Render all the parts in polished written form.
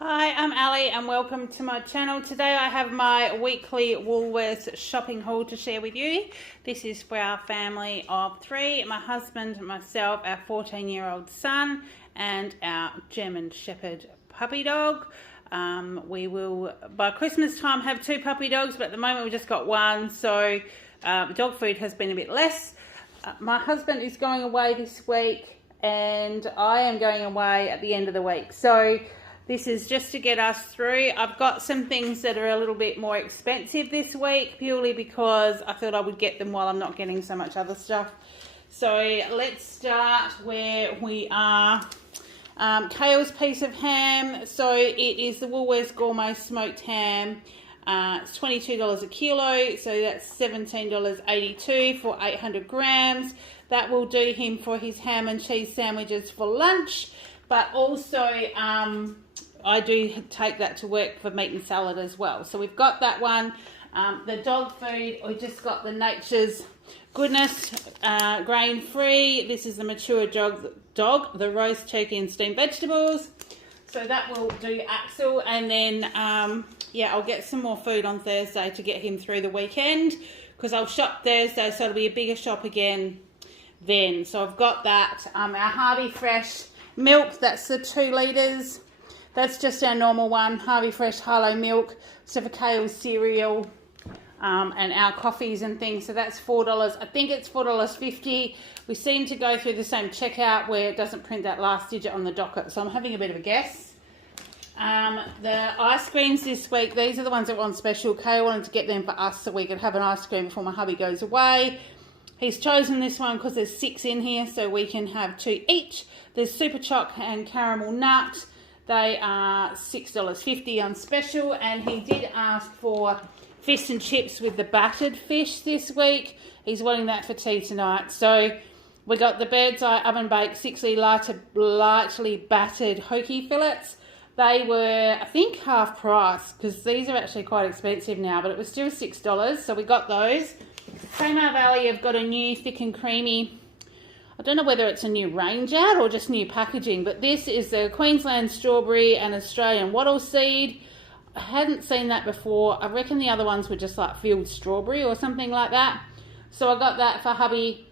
Hi, I'm Ali and welcome to my channel. Today I have my weekly Woolworths shopping haul to share with you. This is for our family of three, my husband, myself, our 14-year-old son and our German Shepherd puppy dog. We will, by Christmas time, have two puppy dogs, but at the moment we've just got one, so dog food has been a bit less. My husband is going away this week and I am going away at the end of the week. So this is just to get us through. I've got some things that are a little bit more expensive this week, purely because I thought I would get them while I'm not getting so much other stuff. So let's start where we are. Kale's piece of ham. So it is the Woolworths Gourmet Smoked Ham. It's $22 a kilo, so that's $17.82 for 800 grams. That will do him for his ham and cheese sandwiches for lunch, but also I do take that to work for meat and salad as well. So we've got that one. The dog food, we just got the Nature's Goodness grain-free. This is the mature dog, the roast turkey and steamed vegetables. So that will do Axel. And then, yeah, I'll get some more food on Thursday to get him through the weekend, because I'll shop Thursday, so it'll be a bigger shop again then. So I've got that. Our Harvey Fresh milk, that's the 2 litres. That's just our normal one, Harvey Fresh Harlow milk. So for Kale's cereal and our coffees and things. So that's $4. I think it's $4.50. We seem to go through the same checkout where it doesn't print that last digit on the docket. So I'm having a bit of a guess. The ice creams this week, these are the ones that were on special. Kale wanted to get them for us so we could have an ice cream before my hubby goes away. He's chosen this one because there's 6 in here, so we can have 2 each. There's Super Choc and Caramel Nut. They are $6.50 on special, and he did ask for fish and chips with the battered fish this week. He's wanting that for tea tonight. So we got the Bird's Eye oven baked 6 lightly battered hoki fillets. They were, I think, half price, because these are actually quite expensive now, but it was still $6, so we got those. Tamar Valley have got a new thick and creamy, I don't know whether it's a new range out or just new packaging, but this is the Queensland strawberry and Australian wattle seed. I hadn't seen that before. I reckon the other ones were just like field strawberry or something like that. So I got that for hubby.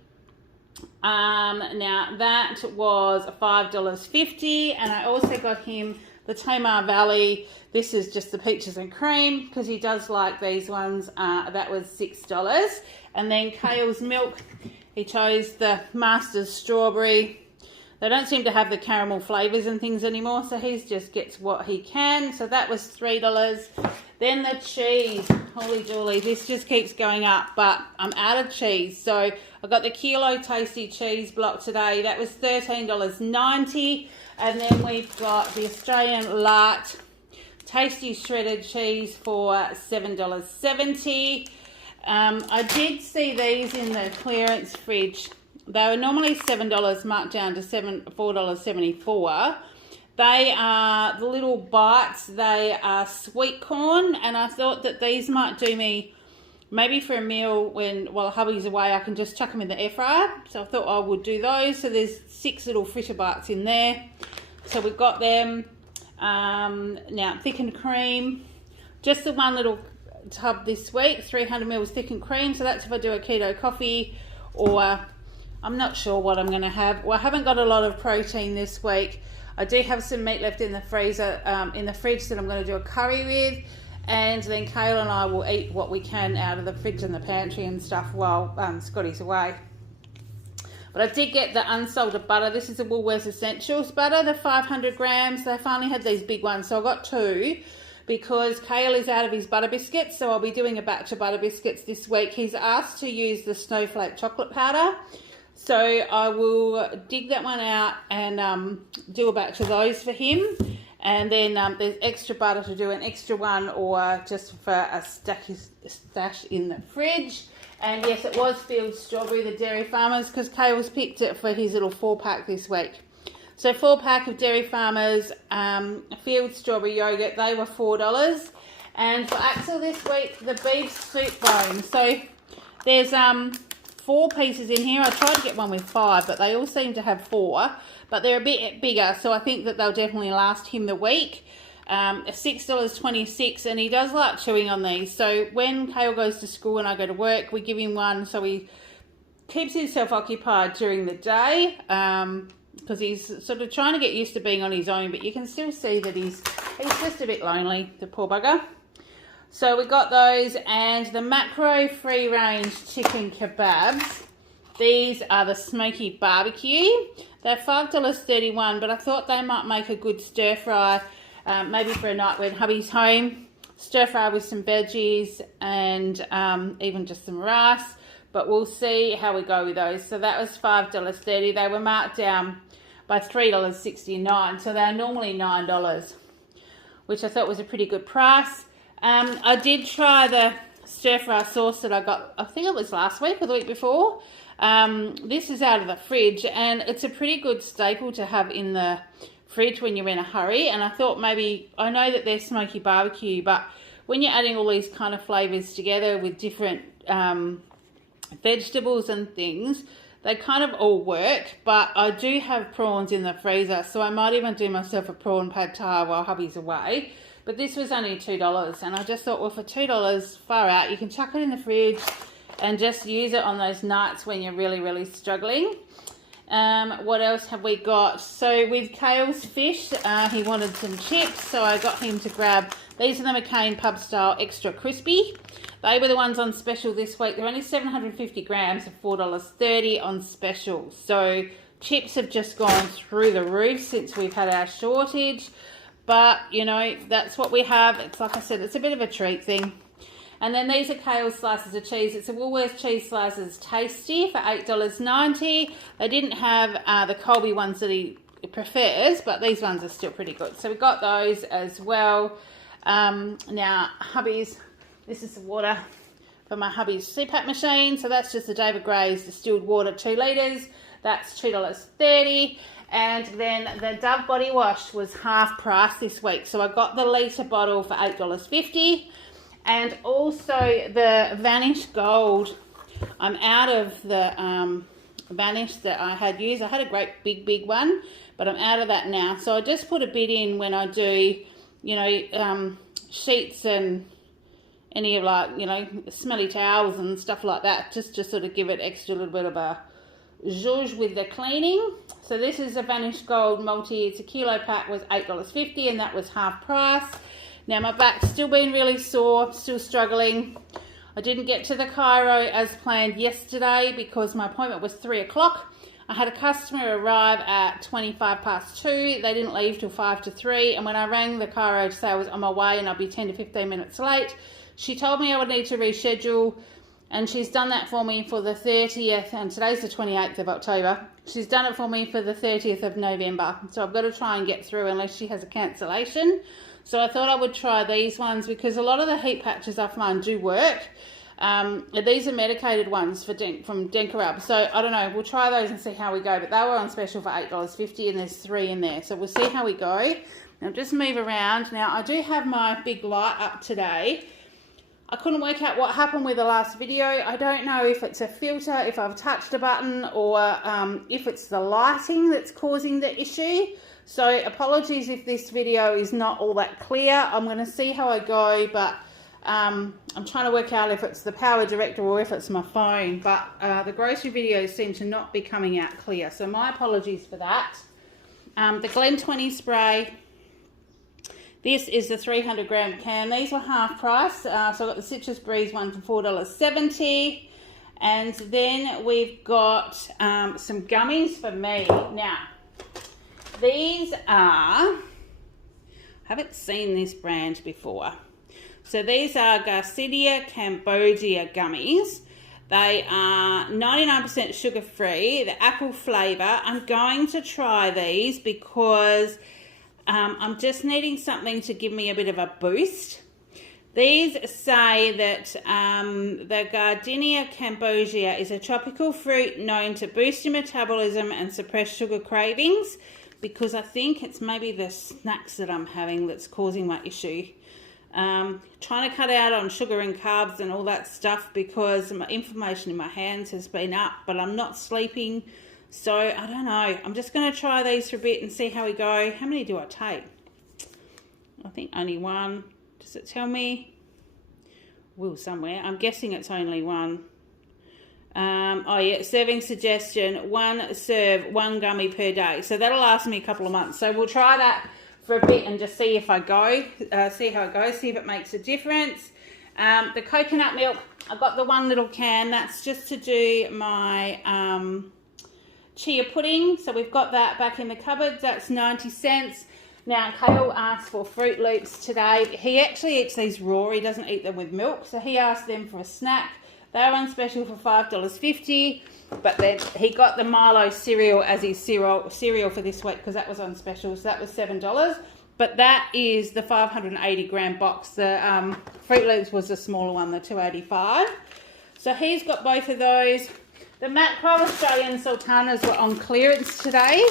Now that was $5.50, and I also got him the Tamar Valley. This is just the peaches and cream, because he does like these ones. That was $6. And then Kale's milk, he chose the Master's strawberry. They don't seem to have the caramel flavours and things anymore, so he just gets what he can. So that was $3. Then the cheese, holy jolly, this just keeps going up, but I'm out of cheese. So I got the Kilo Tasty cheese block today. That was $13.90. And then we've got the Australian Light Tasty shredded cheese for $7.70. I did see these in the clearance fridge. They were normally $7, marked down to $4.74. They are the little bites. They are sweet corn, and I thought that these might do me maybe for a meal while hubby's away. I can just chuck them in the air fryer. So I thought I would do those. So there's 6 little fritter bites in there. So we've got them. Now thickened cream, just the one little tub this week, 300 mils thickened cream. So that's if I do a keto coffee, or I'm not sure what I'm going to have. Well, I haven't got a lot of protein this week. I do have some meat left in the freezer, in the fridge, that I'm going to do a curry with, and then Kale and I will eat what we can out of the fridge and the pantry and stuff while Scotty's away. But I did get the unsalted butter. This is the Woolworths Essentials butter, the 500 grams. They finally had these big ones, so I got 2 because Kale is out of his butter biscuits, so I'll be doing a batch of butter biscuits this week. He's asked to use the snowflake chocolate powder, so I will dig that one out and do a batch of those for him. And then there's extra butter to do an extra one, or just for a stash in the fridge. And yes, it was field strawberry, the Dairy Farmers, because Kale's picked it for his little 4-pack this week. So 4-pack of Dairy Farmers field strawberry yogurt, they were $4. And for Axel this week, the beef soup bone. So there's 4 pieces in here. I tried to get one with 5, but they all seem to have 4. But they're a bit bigger, so I think that they'll definitely last him the week. $6.26, and he does like chewing on these. So when Kale goes to school and I go to work, we give him one so he keeps himself occupied during the day, because he's sort of trying to get used to being on his own, but you can still see that he's just a bit lonely, the poor bugger. So we got those, and the macro free range chicken kebabs. These are the smoky barbecue. They're $5.31, but I thought they might make a good stir fry, maybe for a night when hubby's home. Stir fry with some veggies and even just some rice. But we'll see how we go with those. So that was $5.30. They were marked down by $3.69. So they're normally $9, which I thought was a pretty good price. I did try the stir fry sauce that I got, I think it was last week or the week before. This is out of the fridge, and it's a pretty good staple to have in the fridge when you're in a hurry. And I thought maybe, I know that they're smoky barbecue, but when you're adding all these kind of flavors together with different vegetables and things, they kind of all work. But I do have prawns in the freezer, so I might even do myself a prawn pad thai while hubby's away. But this was only $2, and I just thought, well, for $2, far out, you can chuck it in the fridge and just use it on those nights when you're really, really struggling. What else have we got? So with Kale's fish, he wanted some chips, so I got him to grab, these are the McCain Pub Style Extra Crispy. They were the ones on special this week. They're only 750 grams for $4.30 on special. So chips have just gone through the roof since we've had our shortage. But, you know, that's what we have. It's like I said, it's a bit of a treat thing. And then these are Kale slices of cheese. It's a Woolworths cheese slices tasty for $8.90. They didn't have the Colby ones that he prefers, but these ones are still pretty good. So we got those as well. Now, hubby's, this is the water for my hubby's CPAP machine. So that's just the David Gray's distilled water, 2 litres. That's $2.30. And then the Dove body wash was half price this week. So I got the litre bottle for $8.50. And also the Vanish Gold. I'm out of the Vanish that I had used. I had a great big one, but I'm out of that now. So I just put a bit in when I do, you know, sheets and any of, like, you know, smelly towels and stuff like that, just to sort of give it extra little bit of a zhuzh with the cleaning. So this is a Vanish Gold multi. It's a kilo pack, was $8.50, and that was half price. Now my back's still been really sore, still struggling. I didn't get to the chiro as planned yesterday because my appointment was 3 o'clock. I had a customer arrive at 2. They didn't leave till 5 to 3. And when I rang the chiro to say I was on my way and I'd be 10 to 15 minutes late, she told me I would need to reschedule. And she's done that for me for the 30th, and today's the 28th of October. She's done it for me for the 30th of November. So I've got to try and get through unless she has a cancellation. So I thought I would try these ones because a lot of the heat patches I find do work. These are medicated ones from Denkarab. So I don't know, we'll try those and see how we go. But they were on special for $8.50, and there's 3 in there. So we'll see how we go. Now just move around. Now I do have my big light up today. I couldn't work out what happened with the last video. I don't know if it's a filter, if I've touched a button, or if it's the lighting that's causing the issue. So apologies if this video is not all that clear. I'm going to see how I go, but I'm trying to work out if it's the power director or if it's my phone. But the grocery videos seem to not be coming out clear. So my apologies for that. The Glen 20 spray. This is the 300 gram can. These were half price. So I've got the Citrus Breeze one for $4.70. And then we've got some gummies for me. Now, these are, I haven't seen this brand before. So these are Garcinia Cambodia gummies. They are 99% sugar-free, the apple flavour. I'm going to try these because I'm just needing something to give me a bit of a boost. These say that the Gardenia Cambogia is a tropical fruit known to boost your metabolism and suppress sugar cravings, because I think it's maybe the snacks that I'm having that's causing my issue. Trying to cut out on sugar and carbs and all that stuff because my inflammation in my hands has been up, but I'm not sleeping. So I don't know. I'm just going to try these for a bit and see how we go. How many do I take? I think only one. Does it tell me? Will somewhere. I'm guessing it's only one. Oh yeah, serving suggestion, 1 serve, 1 gummy per day. So that'll last me a couple of months. So we'll try that for a bit and just see if I go, see how it goes, see if it makes a difference. The coconut milk, I've got the one little can. That's just to do my chia pudding. So we've got that back in the cupboard. That's 90 cents. Now, Kale asked for Fruit Loops today. He actually eats these raw. He doesn't eat them with milk. So he asked them for a snack. They were on special for $5.50. But then he got the Milo cereal as his cereal for this week because that was on special. So that was $7. But that is the 580 gram box. The Fruit Loops was the smaller one, the 285. So he's got both of those. The Macro Australian Sultanas were on clearance today.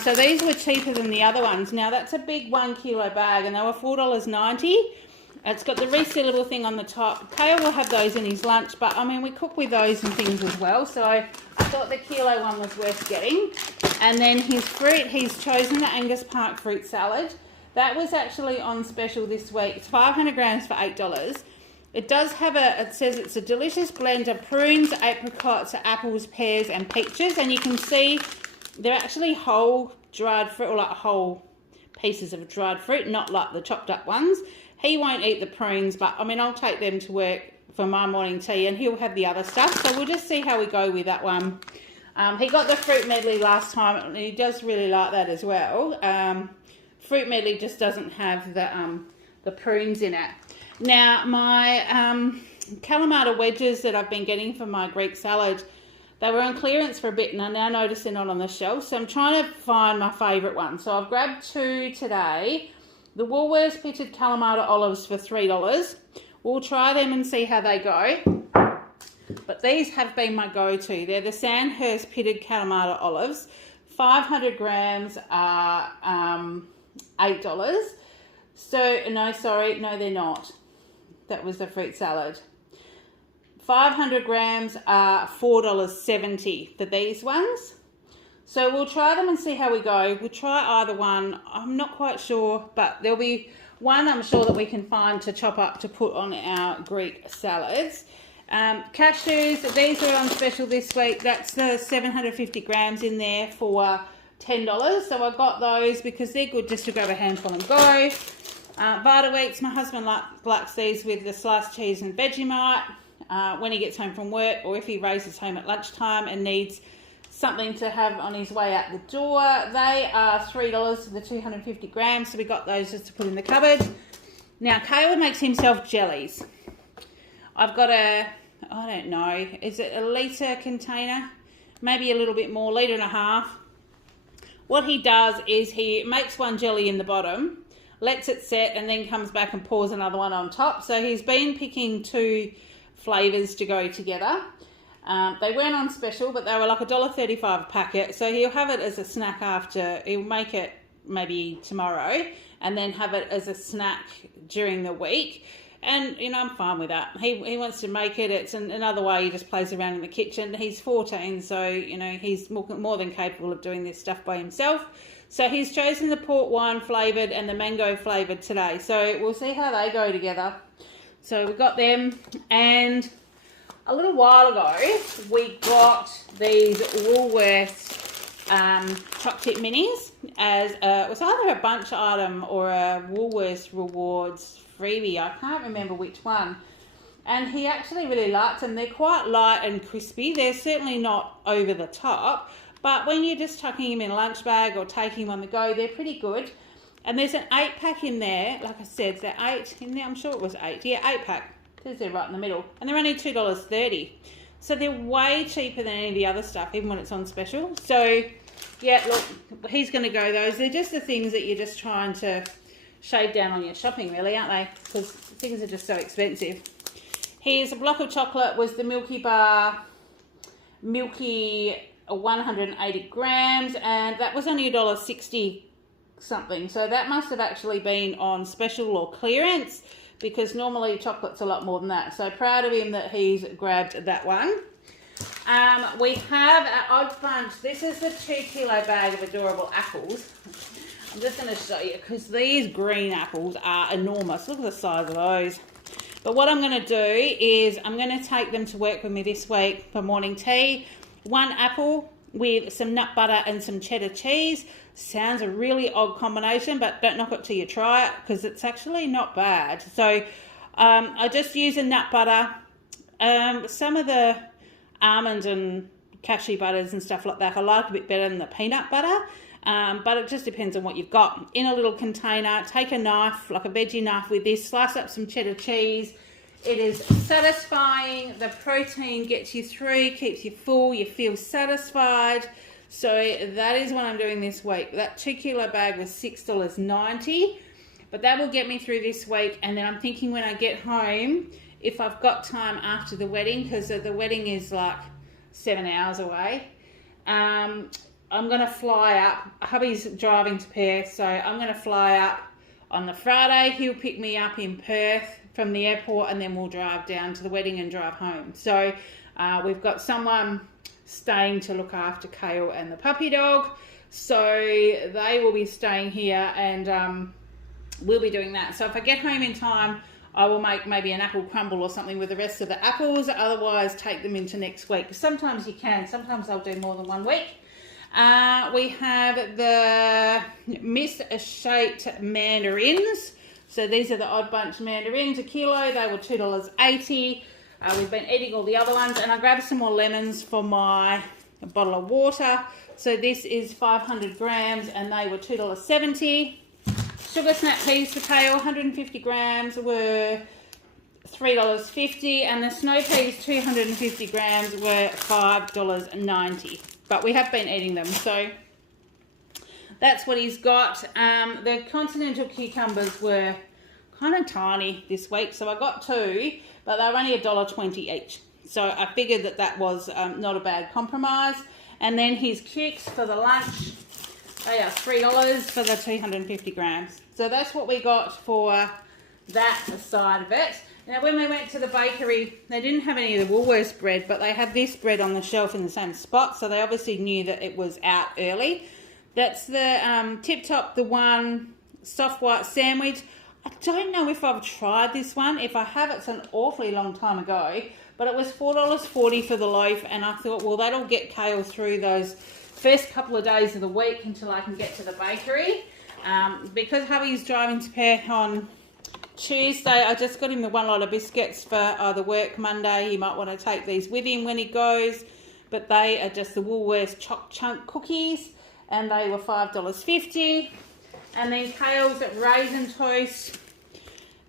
So these were cheaper than the other ones. Now that's a big 1 kilo bag and they were $4.90. It's got the resealable thing on the top. Kale will have those in his lunch, but I mean we cook with those and things as well. So I thought the kilo one was worth getting. And then his fruit, he's chosen the Angus Park fruit salad. That was actually on special this week. It's 500 grams for $8. It does have it says it's a delicious blend of prunes, apricots, apples, pears and peaches. And you can see they're actually whole dried fruit, or like whole pieces of dried fruit, not like the chopped up ones. He won't eat the prunes, but I mean, I'll take them to work for my morning tea and he'll have the other stuff. So we'll just see how we go with that one. He got the fruit medley last time and he does really like that as well. Fruit medley just doesn't have the prunes in it. Now, my Kalamata wedges that I've been getting for my Greek salad, they were on clearance for a bit and I now notice they're not on the shelf. So I'm trying to find my favourite one. So I've grabbed 2 today. The Woolworths pitted Kalamata olives for $3. We'll try them and see how they go. But these have been my go-to. They're the Sandhurst pitted Kalamata olives. 500 grams are $8. So, no, sorry, no, they're not. That was the fruit salad. 500 grams are $4.70 for these ones. So we'll try them and see how we go. We'll try either one. I'm not quite sure, but there'll be one I'm sure that we can find to chop up to put on our Greek salads. Cashews, these are on special this week. That's the 750 grams in there for $10. So I got those because they're good just to grab a handful and go. Vita Weeks, my husband likes these with the sliced cheese and Vegemite when he gets home from work or if he races home at lunchtime and needs something to have on his way out the door. They are $3 for the 250 grams, so we got those just to put in the cupboard. Now, Kayla makes himself jellies. I've got I don't know, is it a litre container? Maybe a little bit more, 1.5 litres. What he does is he makes one jelly in the bottom, lets it set, and then comes back and pours another one on top. So he's been picking 2 flavours to go together. They weren't on special, but they were like $1.35 a packet. So he'll have it as a snack after. He'll make it maybe tomorrow and then have it as a snack during the week. And, you know, I'm fine with that. He wants to make it. It's another way he just plays around in the kitchen. He's 14, so, you know, he's more than capable of doing this stuff by himself. So he's chosen the port wine flavoured and the mango flavoured today. So we'll see how they go together. So we've got them. And a little while ago, we got these Woolworths choc chip minis as it was either a bunch item or a Woolworths Rewards freebie. I can't remember which one. And he actually really liked them. They're quite light and crispy. They're certainly not over the top. But when you're just tucking them in a lunch bag or taking them on the go, they're pretty good. And there's an 8-pack in there. Like I said, there's 8 in there. I'm sure it was 8. Yeah, 8-pack. There's there right in the middle. And they're only $2.30. So they're way cheaper than any of the other stuff, even when it's on special. So, yeah, look, he's going to go those. They're just the things that you're just trying to shave down on your shopping, really, aren't they? Because things are just so expensive. Here's a block of chocolate, was the Milky Bar Milky 180 grams, and that was only $1.60 something. So that must have actually been on special or clearance, because normally chocolate's a lot more than that. So proud of him that he's grabbed that one. We have our Odd Bunch. This is the 2 kilo bag of adorable apples. I'm just going to show you because these green apples are enormous. Look at the size of those. But what I'm going to do is I'm going to take them to work with me this week for morning tea. 1 apple with some nut butter and some cheddar cheese. Sounds a really odd combination, but don't knock it till you try it because it's actually not bad. So I just use a nut butter. Some of the almonds and cashew butters and stuff like that I like a bit better than the peanut butter. But it just depends on what you've got. In a little container, take a knife, like a veggie knife with this, slice up some cheddar cheese. It is satisfying. The protein gets you through, keeps you full, you feel satisfied. So that is what I'm doing this week. That 2 kilo bag was $6.90, but that will get me through this week. And then I'm thinking when I get home, if I've got time after the wedding, because the wedding is like 7 hours away, I'm going to fly up. Hubby's driving to Perth, so I'm going to fly up on the Friday. He'll pick me up in Perth from the airport, and then we'll drive down to the wedding and drive home. So we've got someone staying to look after Kale and the puppy dog. So they will be staying here, and we'll be doing that. So if I get home in time, I will make maybe an apple crumble or something with the rest of the apples. Otherwise, take them into next week. Sometimes you can. Sometimes I'll do more than 1 week. We have the miss-shaped mandarins. So these are the Odd Bunch mandarins, a kilo. They were $2.80. We've been eating all the other ones, and I grabbed some more lemons for my bottle of water. So this is 500 grams, and they were $2.70. Sugar snap peas for Kale, 150 grams, were $3.50, and the snow peas, 250 grams, were $5.90. But we have been eating them, so that's what he's got. The continental cucumbers were kind of tiny this week, so I got 2, but they were only $1.20 each. So I figured that that was not a bad compromise. And then his cukes for the lunch, they are $3 for the 250 grams. So that's what we got for that side of it. Now, when we went to the bakery, they didn't have any of the Woolworths bread, but they had this bread on the shelf in the same spot, so they obviously knew that it was out early. That's the Tip Top, the one soft white sandwich. I don't know if I've tried this one. If I have, it's an awfully long time ago, but it was $4.40 for the loaf, and I thought, well, that'll get Kale through those first couple of days of the week until I can get to the bakery. Because hubby's driving to Perth on Tuesday, I just got him the 1 lot of biscuits for the work Monday. He might want to take these with him when he goes, but they are just the Woolworths choc chunk cookies, and they were $5.50. And then Kale's raisin toast.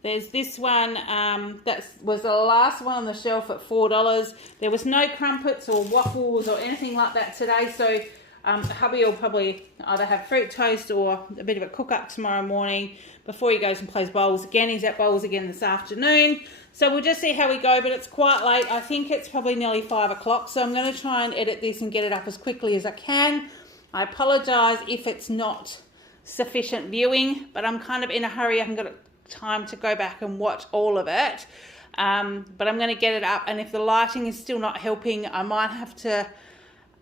There's this one that was the last one on the shelf at $4. There was no crumpets or waffles or anything like that today, so hubby will probably either have fruit toast or a bit of a cook-up tomorrow morning before he goes and plays bowls again. He's at bowls again this afternoon. So we'll just see how we go, but it's quite late. I think it's probably nearly 5 o'clock, so I'm going to try and edit this and get it up as quickly as I can. I apologise if it's not sufficient viewing, but I'm kind of in a hurry. I haven't got time to go back and watch all of it. But I'm going to get it up, and if the lighting is still not helping, I might have to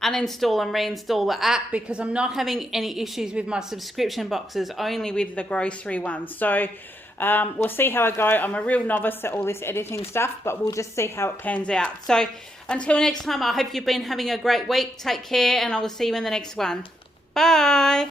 uninstall and reinstall the app, because I'm not having any issues with my subscription boxes, only with the grocery ones. So we'll see how I go. I'm a real novice at all this editing stuff, but we'll just see how it pans out. So until next time, I hope you've been having a great week. Take care, and I will see you in the next one. Bye.